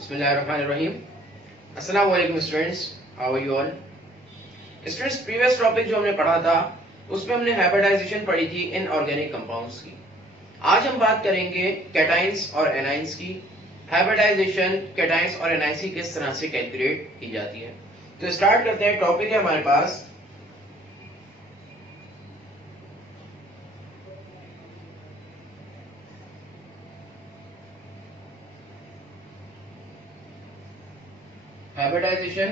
बिस्मिल्लाहिर्रहमानिर्रहीम। अस्सलाम वालेकुम students, how are you all. Students, previous topic जो हमने पढ़ा था उसमें हमने हाइब्रिडाइजेशन पढ़ी थी इन ऑर्गेनिक कंपाउंड्स की। आज हम बात करेंगे कैटाइंस और एनाइंस की। हाइब्रिडाइजेशन कैटाइंस और एनाइंस की किस तरह से कैलकुलेट की जाती है। तो स्टार्ट करते हैं। टॉपिक है हमारे पास हाइब्रिडाइजेशन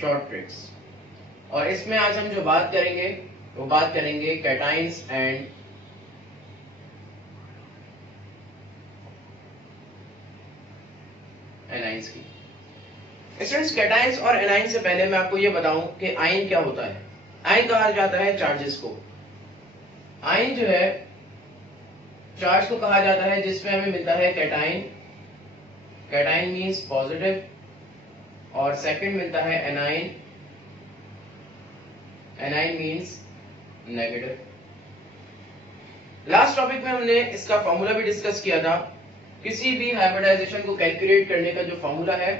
शॉर्ट ट्रिक्स, और इसमें आज हम जो बात करेंगे वो बात करेंगे कैटाइंस एंड एनाइंस की। स्टूडेंट्स, कैटाइंस और एनाइंस से पहले मैं आपको ये बताऊं कि आयन क्या होता है। आयन कहा जाता है चार्जेस को। आयन जो है चार्ज को कहा जाता है जिसमें हमें मिलता है कैटाइन। कैटाइन मींस पॉजिटिव, और सेकंड मिलता है A9. A9 means negative. Last topic में हमने इसका फॉर्मूला भी डिस्कस किया था। किसी भी हाइब्रिडाइजेशन को कैलकुलेट करने का जो फॉर्मूला है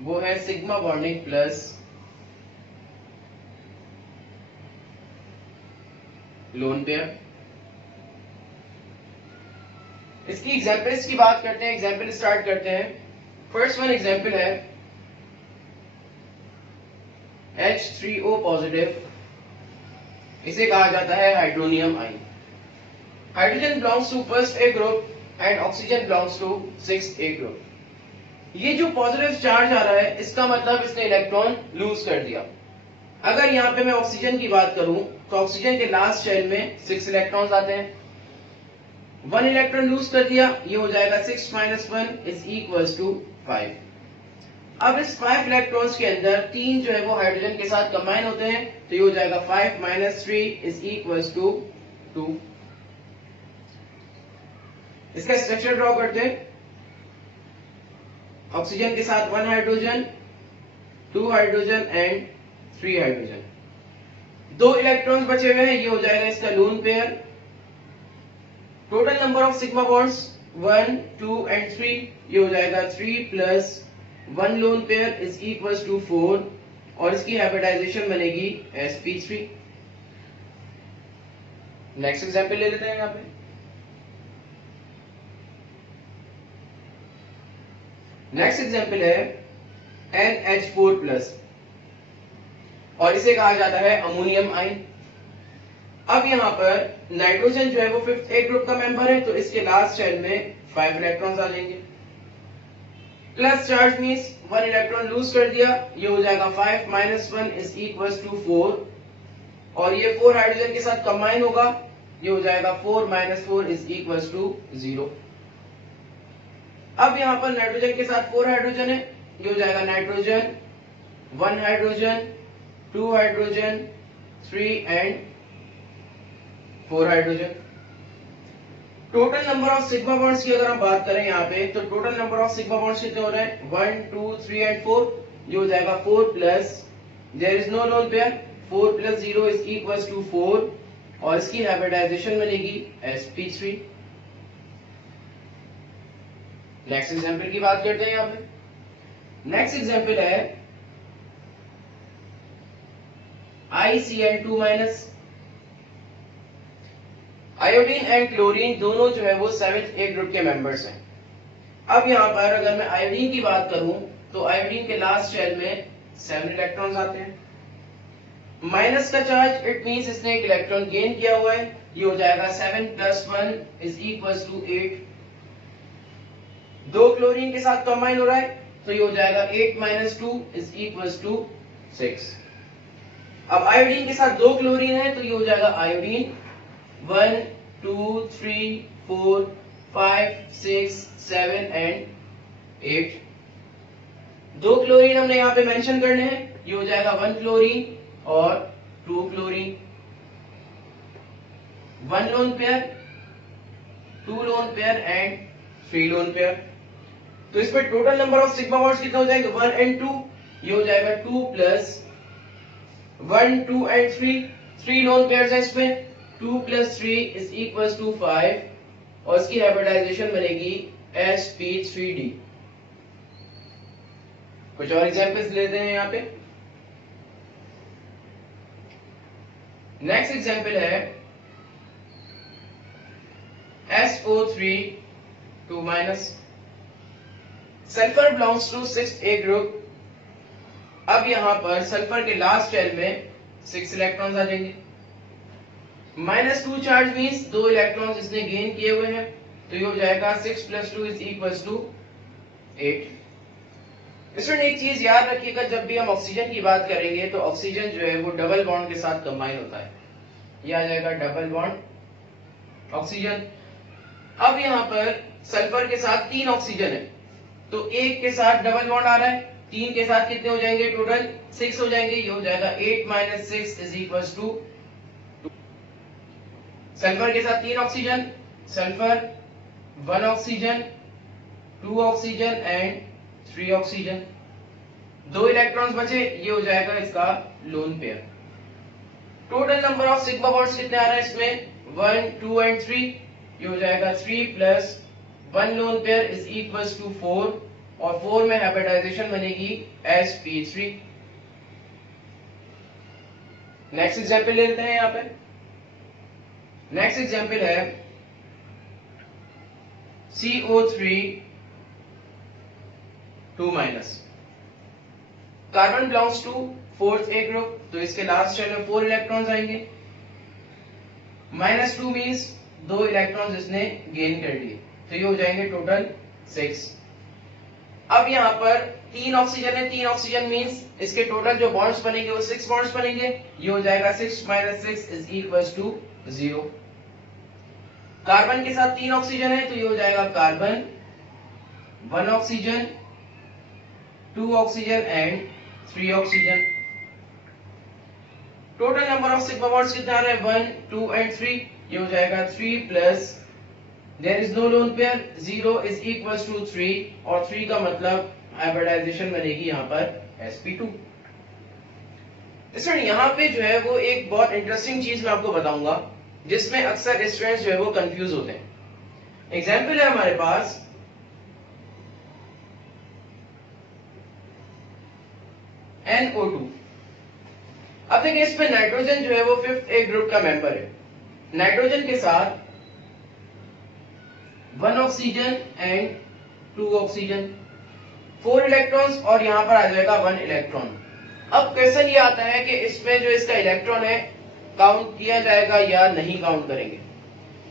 वो है sigma bonding plus lone pair. इसकी एग्जांपल्स की बात करते हैं। एग्जांपल स्टार्ट करते हैं। फर्स्ट वन एग्जांपल है H3O पॉजिटिव। इसे कहा जाता है hydronium ion. Hydrogen belongs to first A group and oxygen belongs to sixth A group. ये जो पॉजिटिव चार्ज आ रहा है इसका मतलब इसने इलेक्ट्रॉन लूज कर दिया। अगर यहाँ पे मैं ऑक्सीजन की बात करूं तो ऑक्सीजन के लास्ट शेल में 6 इलेक्ट्रॉन्स आते हैं। 1 इलेक्ट्रॉन लूज कर दिया, ये हो जाएगा 6 माइनस 1 इज इक्वल्स टू 5। अब इस 5 इलेक्ट्रॉन्स के अंदर 3 जो है वो हाइड्रोजन के साथ कंबाइन होते हैं, तो ये हो जाएगा 5 माइनस 3 इज इक्वल्स टू 2। इसका स्ट्रक्चर ड्रॉ करते हैं। ऑक्सीजन के साथ 1 hydrogen, 2 hydrogen and 3 hydrogen. 2 electrons बचे हुए हैं, ये हो जाएगा इसका lone pair. Total number of sigma bonds 1, 2 and 3, ये हो जाएगा 3 plus 1 lone pair is equals to 4, और इसकी हाइब्रिडाइजेशन बनेगी sp3। नेक्स्ट एग्जांपल ले लेते हैं। यहाँ पे नेक्स्ट एग्जांपल है NH4 प्लस, और इसे कहा जाता है अमोनियम आयन। अब यहाँ पर नाइट्रोजन जो है वो 5th ए ग्रुप का मेंबर है, तो इसके लास्ट शेल में 5 इलेक्ट्रॉन्स आ जाएंगे। Plus charge means 1 electron lose कर दिया, ये हो जाएगा 5 माइनस 1 इज इक्वल्स टू 4, और ये 4 हाइड्रोजन के साथ कंबाइन होगा, ये हो जाएगा 4 माइनस 4 इज इक्वल्स टू 0। अब यहाँ पर नाइट्रोजन के साथ 4 हाइड्रोजन है, ये हो जाएगा nitrogen 1 hydrogen, 2 hydrogen, 3 and 4 hydrogen. Total number of sigma bonds की अगर हम बात करें यहाँ पे, तो total number of sigma bonds कितने हो रहे हैं 1, 2, 3 एंड 4। ये हो जाएगा 4 plus there is no lone pair, 4 plus 0 is equals to 4, और इसकी हाइब्रिडाइजेशन बनेगी sp3। नेक्स्ट एग्जांपल की बात करते हैं। यहाँ पे नेक्स्ट एग्जांपल है ICl2 minus. Iodine and chlorine दोनों जो है वो 7th ए ग्रुप के मेंबर्स हैं। अब यहाँ पर अगर मैं आयोडीन की बात करूं तो आयोडीन के लास्ट शेल में 7 इलेक्ट्रॉन्स आते हैं। माइनस का चार्ज इट मींस इसने एक इलेक्ट्रॉन गेन किया हुआ है, ये हो जाएगा 7 plus 1 is equals to 8। 2 chlorine के साथ कंबाइन हो रहा है, तो ये हो जाएगा 8 माइनस 2 इज इक्वल्स टू 6। अब आयोडीन के साथ 2 क्लोरीन है, तो ये हो जाएगा आयोडीन 1, 2, 3, 4, 5, 6, 7 एंड 8। 2 क्लोरीन हमने यहाँ पे मेंशन करने हैं, ये हो जाएगा 1 क्लोरीन और 2 chlorine. 1 lone pair, 2 lone pair and 3 lone pair. तो इस पे total number of sigma bonds कितने हो जाएंगे 1 एंड 2, ये हो जाएगा 2 प्लस 1, 2 एंड 3 लोन पेयर्स है इसमें, 2 प्लस 3 इज इक्वल्स टू 5, और इसकी हाइब्रिडाइजेशन बनेगी sp3d। कुछ और एग्जांपल्स लेते हैं यहाँ पे। नेक्स्ट एग्जांपल है SO3 2-। Sulphur belongs to 6A ग्रुप। अब यहां पर सल्फर के लास्ट शेल में 6 इलेक्ट्रॉन्स आ जाएंगे। -2 चार्ज मींस 2 इलेक्ट्रॉन्स इसने गेन किए हुए हैं, तो ये हो जाएगा 6 + 2 = 8। स्टूडेंट एक चीज याद रखिएगा, जब भी हम ऑक्सीजन की बात करेंगे तो ऑक्सीजन जो है वो डबल बॉन्ड के साथ कंबाइन होता है। ये आ जाएगा डबल बॉन्ड ऑक्सीजन। अब यहाँ पर सल्फर के साथ 3 ऑक्सीजन है, तो एक के साथ डबल बॉन्ड आ रहा है, 3 के साथ कितने हो जाएंगे, टोटल 6 हो जाएंगे। ये हो जाएगा 8 - 6 = 2। सल्फर के साथ 3 oxygen, sulphur 1 oxygen 2 oxygen and 3 oxygen. 2 electrons बचे, ये हो जाएगा इसका lone pair. Total number of sigma bonds कितने आ रहा है इसमें, 1 2 एंड 3। ये हो जाएगा 3 + 1 लोन पेयर = 4 और 4 में हाइब्रिडाइजेशन बनेगी sp3। नेक्स्ट एग्जांपल ले लेते हैं यहाँ पे। नेक्स्ट एग्जांपल है CO3 2-। Carbon belongs to 4th A ग्रुप, तो इसके लास्ट शेल में 4 इलेक्ट्रॉन्स आएंगे। -2 मींस 2 इलेक्ट्रॉन्स इसने गेन कर लिए, तो ये हो जाएंगे टोटल 6। अब यहाँ पर 3 ऑक्सीजन है, 3 ऑक्सीजन मींस इसके टोटल जो बॉन्ड्स बनेंगे वो 6 बॉन्ड्स बनेंगे। ये हो जाएगा 6 - 6 = 0। कार्बन के साथ 3 ऑक्सीजन है, तो ये हो जाएगा carbon 1 oxygen 2 oxygen and 3 oxygen. Total number of sigma bonds कितने आ रहे हैं, 1 2 एंड 3। ये हो जाएगा 3 + there is no lone pair 0 = 3 और 3 का मतलब हाइब्रिडाइजेशन बनेगी यहाँ पर sp2। स्टूडेंट यहाँ पे जो है वो एक बहुत इंटरेस्टिंग चीज मैं आपको बताऊंगा, जिसमें अक्सर स्टूडेंट्स जो है वो कंफ्यूज होते हैं। एग्जाम्पल है हमारे पास NO2। अब देखिए इसमें नाइट्रोजन जो है वो 5th A ग्रुप का मेंबर है। नाइट्रोजन के साथ 1 ऑक्सीजन एंड 2 ऑक्सीजन, 4 इलेक्ट्रॉन्स और यहां पर आ जाएगा 1 इलेक्ट्रॉन। अब क्वेश्चन ये आता है कि इसमें जो इसका इलेक्ट्रॉन है काउंट किया जाएगा या नहीं काउंट करेंगे।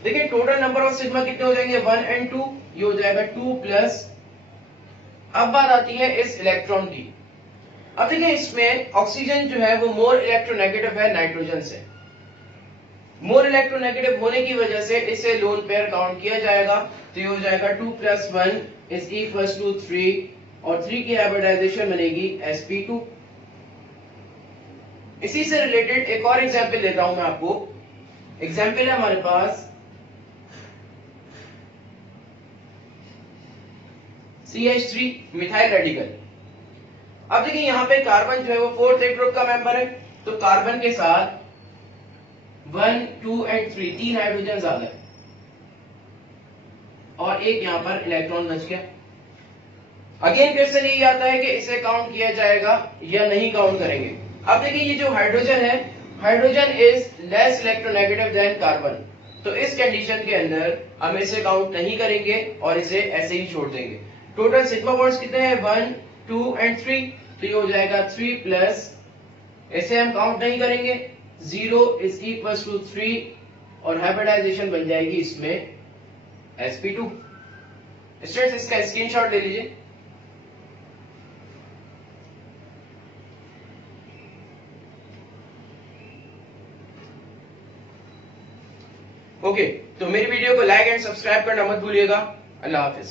देखिए टोटल नंबर ऑफ सिग्मा कितने हो जाएंगे, 1 एंड 2। ये हो जाएगा 2 +। अब बात आती है इस इलेक्ट्रॉन की। अब देखिए इसमें ऑक्सीजन जो है वो मोर इलेक्ट्रोनेगेटिव है नाइट्रोजन से। मोर इलेक्ट्रोनेगेटिव होने की वजह से इसे लोन पेयर काउंट किया जाएगा, तो ये हो जाएगा 2 + 1 = 3 और 3 की हाइब्रिडाइजेशन बनेगी sp2। इसी से रिलेटेड एक और एग्जांपल लेता हूं मैं आपको। एग्जांपल है हमारे पास CH3 मिथाइल रेडिकल। अब देखिए यहाँ पे कार्बन जो है वो 4th A ग्रुप का मेंबर है, तो कार्बन के साथ 1 2 एंड 3 3 हाइड्रोजन आ गए और एक यहाँ पर इलेक्ट्रॉन बच गया। अगेन क्वेश्चन यही आता है कि इसे काउंट किया जाएगा या नहीं काउंट करेंगे। अब देखिए ये जो हाइड्रोजन है, hydrogen is less electronegative than carbon, तो इस कंडीशन के अंदर हम इसे काउंट नहीं करेंगे और इसे ऐसे ही छोड़ देंगे। टोटल सिग्मा बॉन्ड्स कितने हैं, 1 2 एंड 3, तो ये हो जाएगा 3 +, इसे हम काउंट नहीं करेंगे, 0 = 3 और हाइब्रिडाइजेशन बन जाएगी इसमें sp2। स्टूडेंट्स इसका स्क्रीनशॉट ले लीजिए। ओके, तो मेरी वीडियो को लाइक एंड सब्सक्राइब करना मत भूलिएगा। अल्लाह हाफिज।